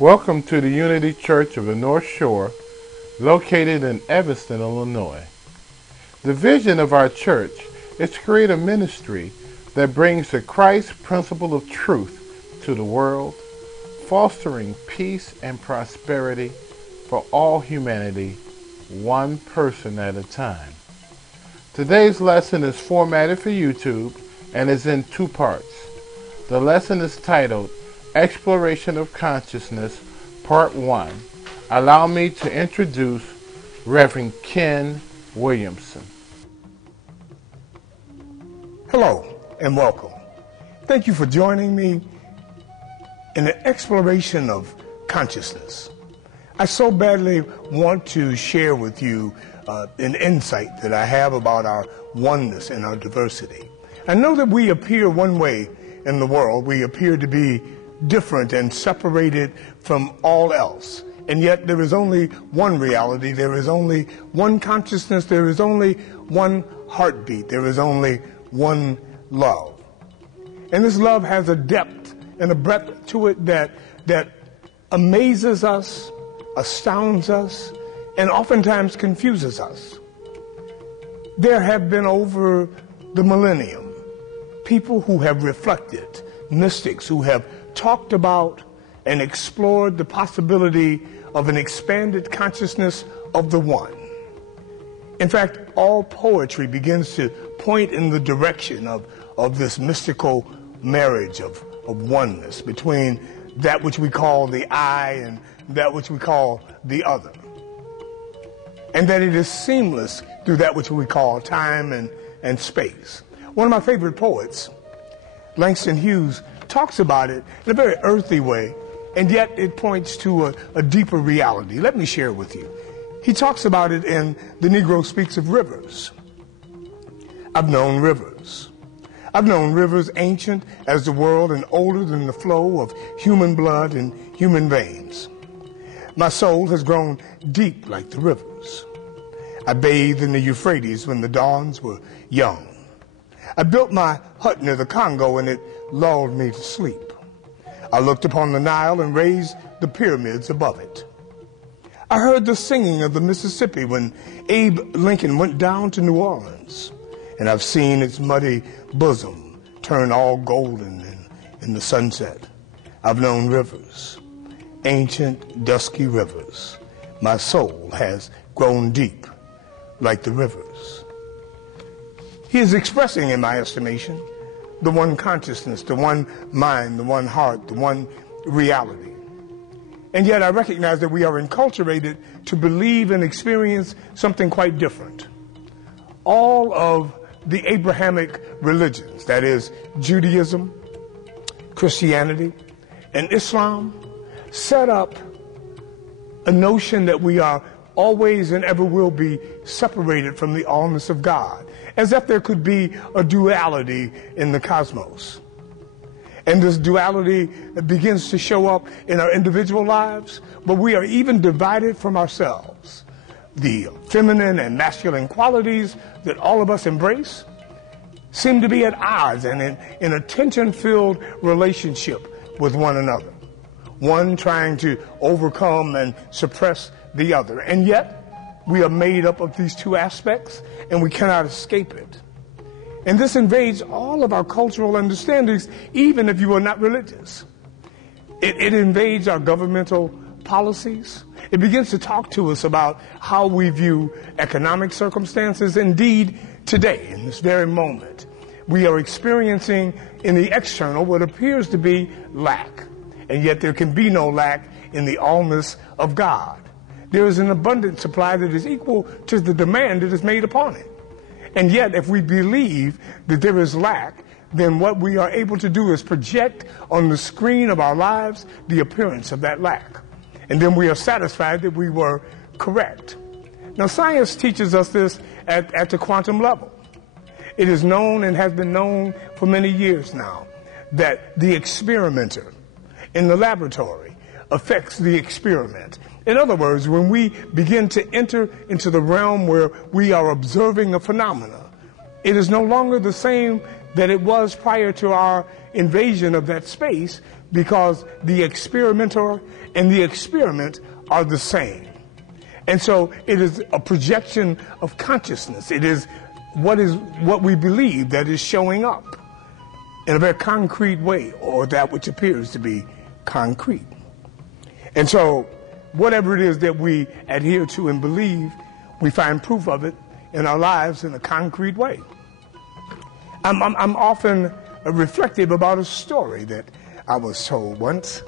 Welcome to the Unity Church of the North Shore, located in Evanston, Illinois. The vision of our church is to create a ministry that brings the Christ principle of truth to the world, fostering peace and prosperity for all humanity, one person at a time. Today's lesson is formatted for YouTube and is in two parts. The lesson is titled Exploration of Consciousness, Part 1. Allow me to introduce Reverend Ken Williamson. Hello and welcome. Thank you for joining me in the exploration of consciousness. I so badly want to share with you an insight that I have about our oneness and our diversity. I know that we appear one way in the world. We appear to be different and separated from all else. And yet there is only one reality. There is only one consciousness. There is only one heartbeat. There is only one love. And this love has a depth and a breadth to it that amazes us, astounds us, and oftentimes confuses us. There have been over the millennium people who have reflected, mystics who have talked about and explored the possibility of an expanded consciousness of the one. In fact, all poetry begins to point in the direction of this mystical marriage of oneness between that which we call the I and that which we call the other. And that it is seamless through that which we call time and space. One of my favorite poets, Langston Hughes, talks about it in a very earthy way, and yet it points to a deeper reality. Let me share with you. He talks about it in The Negro Speaks of Rivers. I've known rivers. I've known rivers ancient as the world and older than the flow of human blood and human veins. My soul has grown deep like the rivers. I bathed in the Euphrates when the dawns were young. I built my hut near the Congo and it lulled me to sleep. I looked upon the Nile and raised the pyramids above it. I heard the singing of the Mississippi when Abe Lincoln went down to New Orleans. And I've seen its muddy bosom turn all golden in the sunset. I've known rivers, ancient, dusky rivers. My soul has grown deep like the rivers. He is expressing, in my estimation, the one consciousness, the one mind, the one heart, the one reality. And yet I recognize that we are enculturated to believe and experience something quite different. All of the Abrahamic religions, that is Judaism, Christianity, and Islam, set up a notion that we are always and ever will be separated from the allness of God, as if there could be a duality in the cosmos. And this duality begins to show up in our individual lives, but we are even divided from ourselves. The feminine and masculine qualities that all of us embrace seem to be at odds and in a tension-filled relationship with one another. One trying to overcome and suppress the other. And yet, we are made up of these two aspects, and we cannot escape it. And this invades all of our cultural understandings, even if you are not religious. It invades our governmental policies. It begins to talk to us about how we view economic circumstances. Indeed, today, in this very moment, we are experiencing in the external what appears to be lack. And yet there can be no lack in the allness of God. There is an abundant supply that is equal to the demand that is made upon it. And yet, if we believe that there is lack, then what we are able to do is project on the screen of our lives the appearance of that lack. And then we are satisfied that we were correct. Now, science teaches us this at the quantum level. It is known and has been known for many years now that the experimenter in the laboratory affects the experiment. In other words, when we begin to enter into the realm where we are observing a phenomena, it is no longer the same that it was prior to our invasion of that space, because the experimenter and the experiment are the same. And so it is a projection of consciousness. It is what we believe that is showing up in a very concrete way, or that which appears to be concrete. And so whatever it is that we adhere to and believe, we find proof of it in our lives in a concrete way. I'm often reflective about a story that I was told once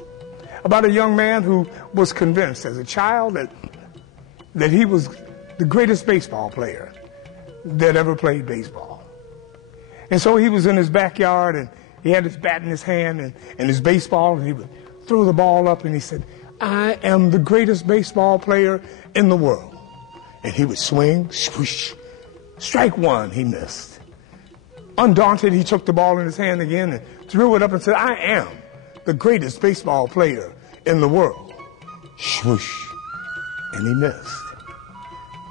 about a young man who was convinced as a child that he was the greatest baseball player that ever played baseball. And so he was in his backyard, and he had his bat in his hand and his baseball, and he would throw the ball up, and he said, "I am the greatest baseball player in the world." And he would swing, swoosh, strike one, he missed. Undaunted, he took the ball in his hand again and threw it up and said, "I am the greatest baseball player in the world." Swoosh, and he missed.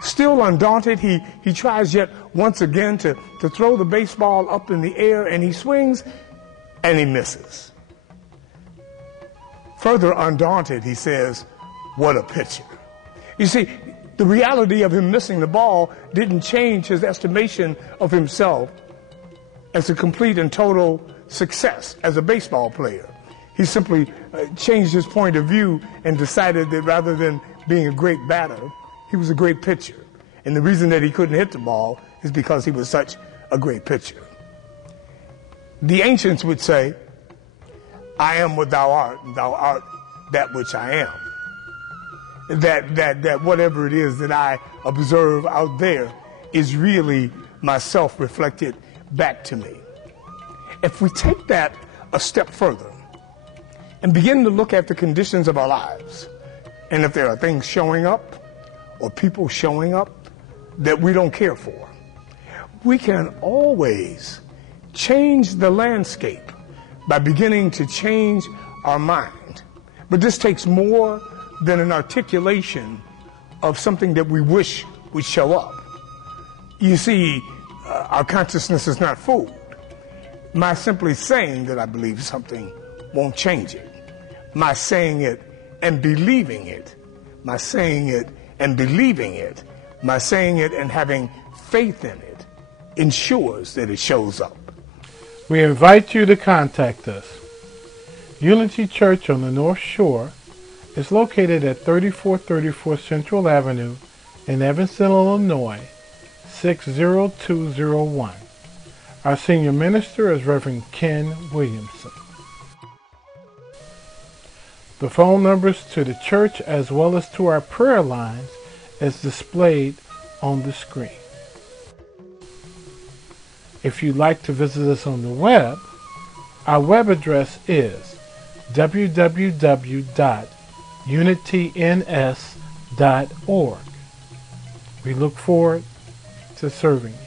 Still undaunted, he tries yet once again to throw the baseball up in the air, and he swings and he misses. Further undaunted, he says, "What a pitcher." You see, the reality of him missing the ball didn't change his estimation of himself as a complete and total success as a baseball player. He simply changed his point of view and decided that rather than being a great batter, he was a great pitcher. And the reason that he couldn't hit the ball is because he was such a great pitcher. The ancients would say, "I am what thou art, and thou art that which I am." That whatever it is that I observe out there is really myself reflected back to me. If we take that a step further and begin to look at the conditions of our lives, and if there are things showing up or people showing up that we don't care for, we can always change the landscape by beginning to change our mind. But this takes more than an articulation of something that we wish would show up. You see, our consciousness is not fooled. My simply saying that I believe something won't change it. My saying it and believing it, my saying it and believing it, my saying it and having faith in it ensures that it shows up. We invite you to contact us. Unity Church on the North Shore is located at 3434 Central Avenue in Evanston, Illinois, 60201. Our senior minister is Reverend Ken Williamson. The phone numbers to the church as well as to our prayer lines is displayed on the screen. If you'd like to visit us on the web, our web address is www.unityns.org. We look forward to serving you.